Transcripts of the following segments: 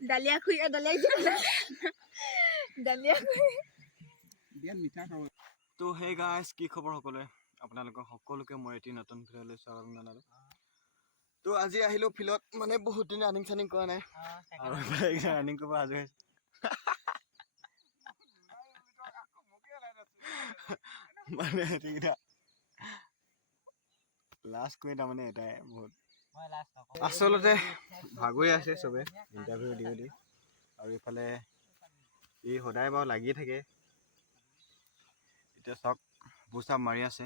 Dalia kuya dalia dalia বিয়াত মিঠা খাব তো হে গাইস কি খবৰ সকলোৱে আপোনালোকক সকলোকে মই এটি নতুন ভিডিঅ'লৈ স্বাগতম জনালোঁ তো আজি আহিলো ফিল্ডত মানে বহুত দিন ৰানিং চানিং কৰা নাই আৰু ৰানিং কৰিব আজৰি হৈছে মানে এইকেইটা লাষ্ট কৰি তাৰমানে এটাই বহুত আচলতে ভাগৰি আছে চবে ইণ্টাৰভিউ দি দি আৰু ইফালে ই সদায় বাৰু লাগি থাকে এতিয়া চাওক বুচাপ মাৰি আছে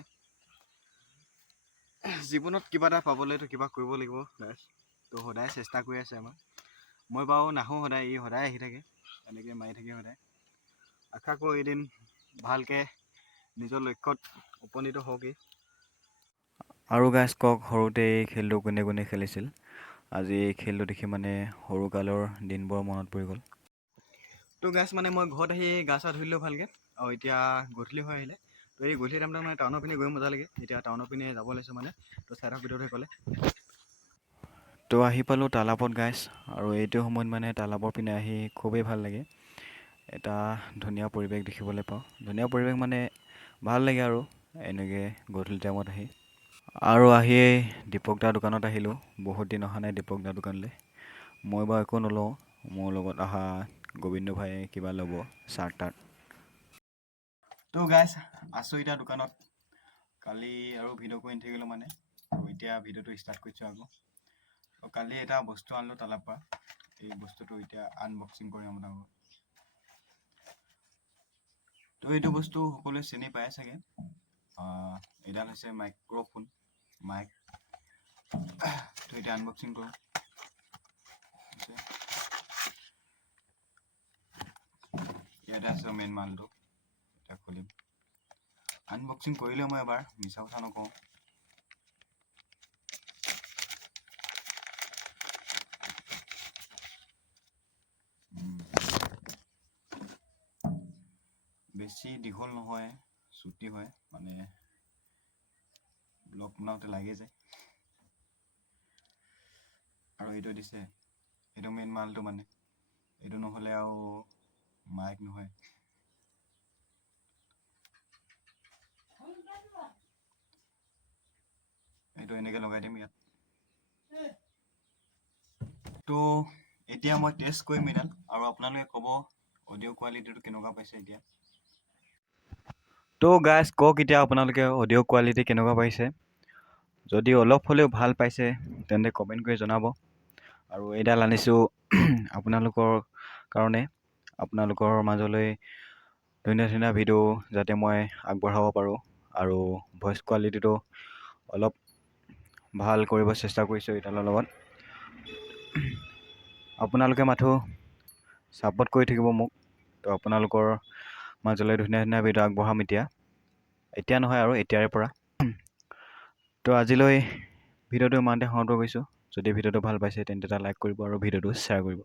জীৱনত কিবা এটা পাবলৈতো কিবা কৰিব লাগিব তো সদায় চেষ্টা কৰি আছে আমাৰ মই বাৰু নাহোঁ সদায় ই সদায় আহি থাকে এনেকৈ মাৰি থাকে সদায় আশা কৰোঁ এদিন ভালকৈ নিজৰ লক্ষ্যত উপনীত হওঁকি আৰু গাইজ কওক সৰুতে এই খেলটো কোনে কোনে খেলিছিল আজি এই খেলটো দেখি মানে সৰুকালৰ দিনবোৰ মনত পৰি গ'ল তো গাইজ মানে মই ঘৰত আহি গা চা ধুই দিলোঁ ভালকৈ আৰু এতিয়া গধূলি হৈ আহিলে তো এই গধূলি টাইমত মানে টাউনৰ পিনে গৈ মজা লাগে এতিয়া টাউনৰ পিনে যাব লৈছোঁ মানে তো চাইডৰ ভিতৰতে ক'লে তো আহি পালোঁ তালাপত গাইজ আৰু এইটো সময়ত মানে তালাপৰ পিনে আহি খুবেই ভাল লাগে এটা ধুনীয়া পৰিৱেশ দেখিবলৈ পাওঁ ধুনীয়া পৰিৱেশ মানে ভাল লাগে আৰু এনেকৈ গধূলি টাইমত আহি আৰু আহিয়েই দীপক দাৰ দোকানত আহিলোঁ বহুত দিন অহা নাই দীপক দাৰ দোকানলৈ মই বাৰু একো নলওঁ মোৰ লগত অহা গোবিন্দ ভাইয়ে কিবা ল'ব চাৰ্ট তাৰ্ট তো গাইজ আছোঁ এতিয়া দোকানত কালি আৰু ভিডিঅ' কৰি নাথাকিলোঁ মানে আৰু এতিয়া ভিডিঅ'টো ষ্টাৰ্ট কৰিছোঁ আকৌ কালি এটা বস্তু আনিলোঁ তালাৰ পৰা এই বস্তুটো এতিয়া আনবক্সিং কৰিম আপোনালোকক তো এইটো বস্তু সকলোৱে চিনি পায় চাগে এডাল হৈছে মাইক্ৰ'ফোন মাইক তো এতিয়া আনবক্সিং কৰোঁ ইয়াতে আছে মেইন মালটো এতিয়া খুলিম আনবক্সিং কৰিলেও মই এবাৰ মিছা কথা নকওঁ বেছি দীঘল নহয় চুটি হয় মানে ব্লগ বনাওঁতে লাগি যায় আৰু এইটো দিছে এইটো মেইন মালটো মানে এইটো নহ'লে আৰু মাইক নহয় এইটো এনেকৈ লগাই দিম ইয়াত তো এতিয়া মই টেষ্ট কৰিম এডাল আৰু আপোনালোকে ক'ব অডিঅ' কোৱালিটিটো কেনেকুৱা পাইছে এতিয়া তো গাইজ কওক এতিয়া আপোনালোকে অডিঅ' কোৱালিটি কেনেকুৱা পাইছে যদি অলপ হ'লেও ভাল পাইছে তেন্তে কমেণ্ট কৰি জনাব আৰু এইডাল আনিছোঁ আপোনালোকৰ কাৰণে আপোনালোকৰ মাজলৈ ধুনীয়া ধুনীয়া ভিডিঅ' যাতে মই আগবঢ়াব পাৰোঁ আৰু ভইচ কোৱালিটিটো অলপ ভাল কৰিব চেষ্টা কৰিছোঁ এইডালৰ লগত আপোনালোকে মাথো ছাপোৰ্ট কৰি থাকিব মোক তো আপোনালোকৰ মাজলৈ ধুনীয়া ধুনীয়া ভিডিঅ' আগবঢ়াম এতিয়া নহয় আৰু এতিয়াৰে পৰা তো আজিলৈ ভিডিঅ'টো ইমানতে সমাপ্ত কৰিছোঁ যদি ভিডিঅ'টো ভাল পাইছে তেন্তে এটা লাইক কৰিব আৰু ভিডিঅ'টো শ্বেয়াৰ কৰিব